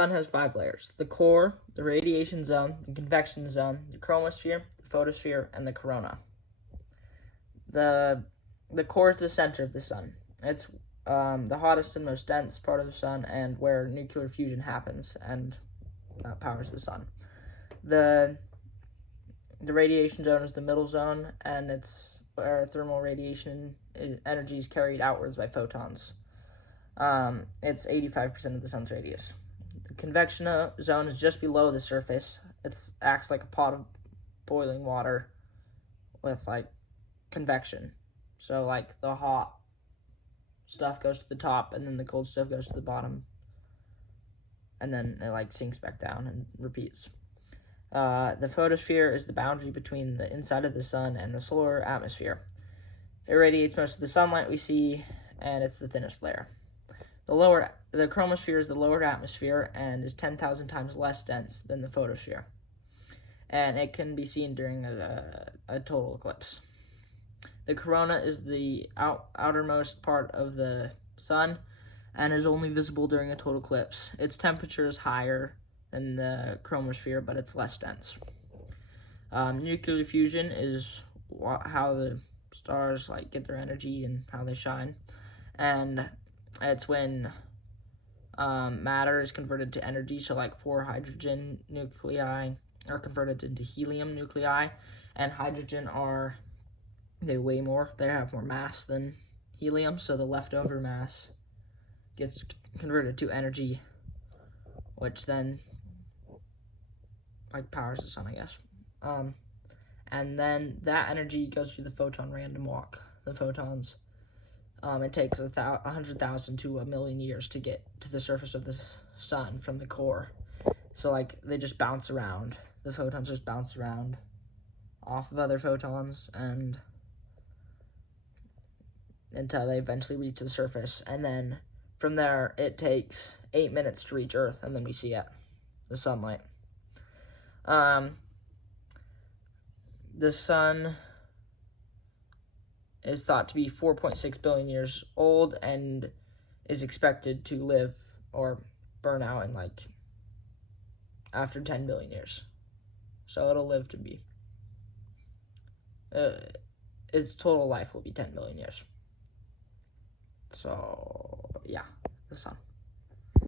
The sun has 5 layers: the core, the radiation zone, the convection zone, the chromosphere, the photosphere, and the corona. The core is the center of the sun. It's the hottest and most dense part of the sun, and where nuclear fusion happens, and that powers the sun. The radiation zone is the middle zone, and it's where thermal radiation energy is carried outwards by photons. It's 85% of the sun's radius. The convection zone is just below the surface. It acts like a pot of boiling water with convection. So the hot stuff goes to the top, and then the cold stuff goes to the bottom, and then it sinks back down and repeats. The photosphere is the boundary between the inside of the sun and the solar atmosphere. It radiates most of the sunlight we see, and it's the thinnest layer. The chromosphere is the lower atmosphere and is 10,000 times less dense than the photosphere, and it can be seen during a total eclipse. The corona is the outermost part of the sun and is only visible during a total eclipse. Its temperature is higher than the chromosphere, but it's less dense. Nuclear fusion is how the stars get their energy and how they shine, and it's when matter is converted to energy. So 4 hydrogen nuclei are converted into helium nuclei, and hydrogen they weigh more. They have more mass than helium, so the leftover mass gets converted to energy, which then powers the sun, I guess. And then that energy goes through the photon random walk. The photons, it takes 100,000 to 1,000,000 years to get to the surface of the sun from the core. So they just bounce around. The photons just bounce around off of other photons and until they eventually reach the surface. And then from there, it takes 8 minutes to reach Earth, and then we see it, the sunlight. The sun is thought to be 4.6 billion years old and is expected to live or burn out in after 10 billion years. So it'll live to be its total life will be 10 billion years. So yeah, the sun.